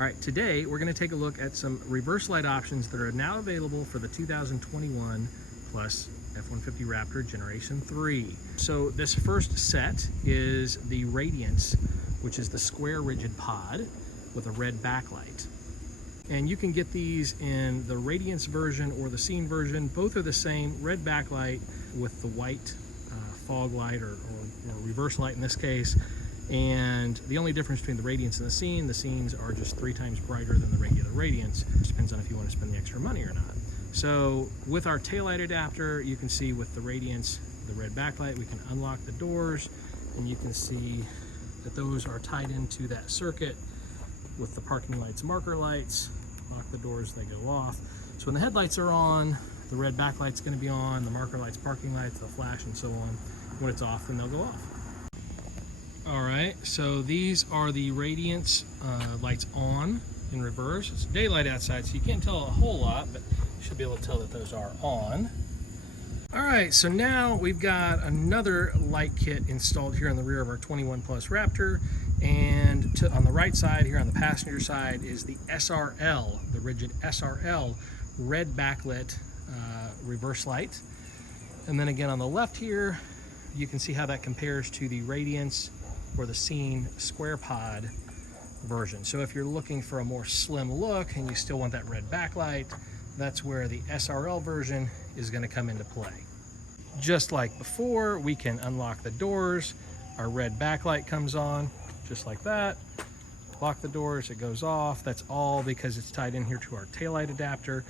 All right, today we're going to take a look at some reverse light options that are now available for the 2021 Plus F-150 Raptor Generation 3. So this first set is the Radiance, which is the square rigid pod with a red backlight. And you can get these in the Radiance version or the Scene version. Both are the same, red backlight with the white fog light or reverse light in this case. And the only difference between the Radiance and the Scenes are just 3 times brighter than the regular Radiance. It depends on if you want to spend the extra money or not. So with our taillight adapter, you can see with the Radiance, the red backlight, we can unlock the doors, and you can see that those are tied into that circuit with the parking lights, marker lights. Lock the doors, they go off. So when the headlights are on, the red backlight's going to be on, the marker lights, parking lights, they'll flash and so on. When it's off, then they'll go off. All right, so these are the Radiance lights on in reverse. It's daylight outside, so you can't tell a whole lot, but you should be able to tell that those are on. All right, so now we've got another light kit installed here on the rear of our 21 Plus Raptor. And on the right side here on the passenger side is the SRL, the rigid SRL red backlit reverse light. And then again on the left here, you can see how that compares to the Radiance or the Scene square pod version. So if you're looking for a more slim look and you still want that red backlight, that's where the SRL version is going to come into play. Just like before, we can unlock the doors, our red backlight comes on, just like that. Lock the doors, it goes off. That's all because it's tied in here to our taillight adapter.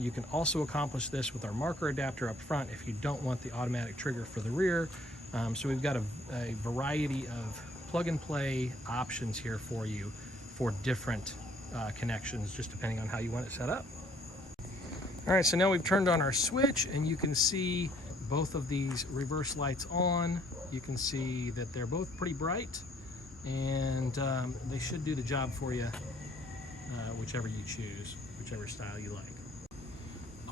You can also accomplish this with our marker adapter up front if you don't want the automatic trigger for the rear. So we've got a variety of plug and play options here for you for different connections, just depending on how you want it set up. All right, so now we've turned on our switch and you can see both of these reverse lights on. You can see that they're both pretty bright, and they should do the job for you, whichever you choose, whichever style you like.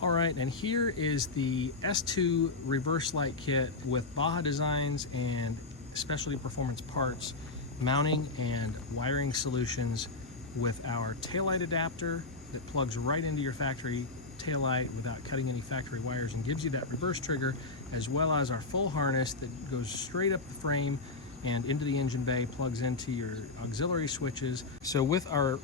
All right, and here is the S2 reverse light kit with Baja designs and specialty performance parts, mounting and wiring solutions with our taillight adapter that plugs right into your factory taillight without cutting any factory wires and gives you that reverse trigger, as well as our full harness that goes straight up the frame and into the engine bay, plugs into your auxiliary switches. So with our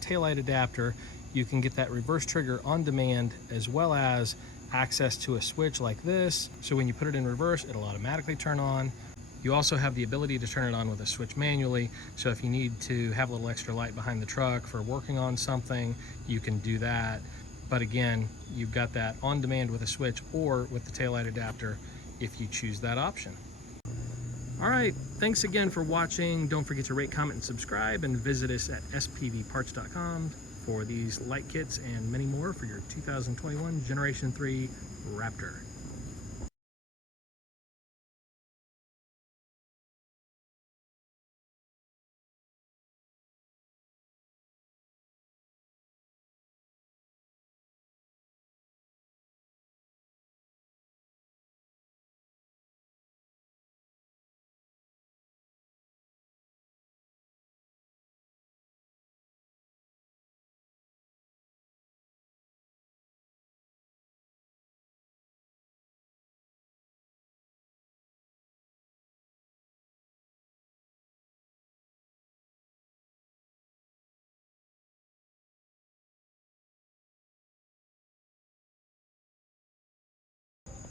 taillight adapter, you can get that reverse trigger on demand, as well as access to a switch like this. So when you put it in reverse, it'll automatically turn on. You also have the ability to turn it on with a switch manually. So if you need to have a little extra light behind the truck for working on something, you can do that. But again, you've got that on demand with a switch or with the taillight adapter if you choose that option. All right, thanks again for watching. Don't forget to rate, comment, and subscribe, and visit us at SPVparts.com for these light kits and many more for your 2021 Generation 3 Raptor.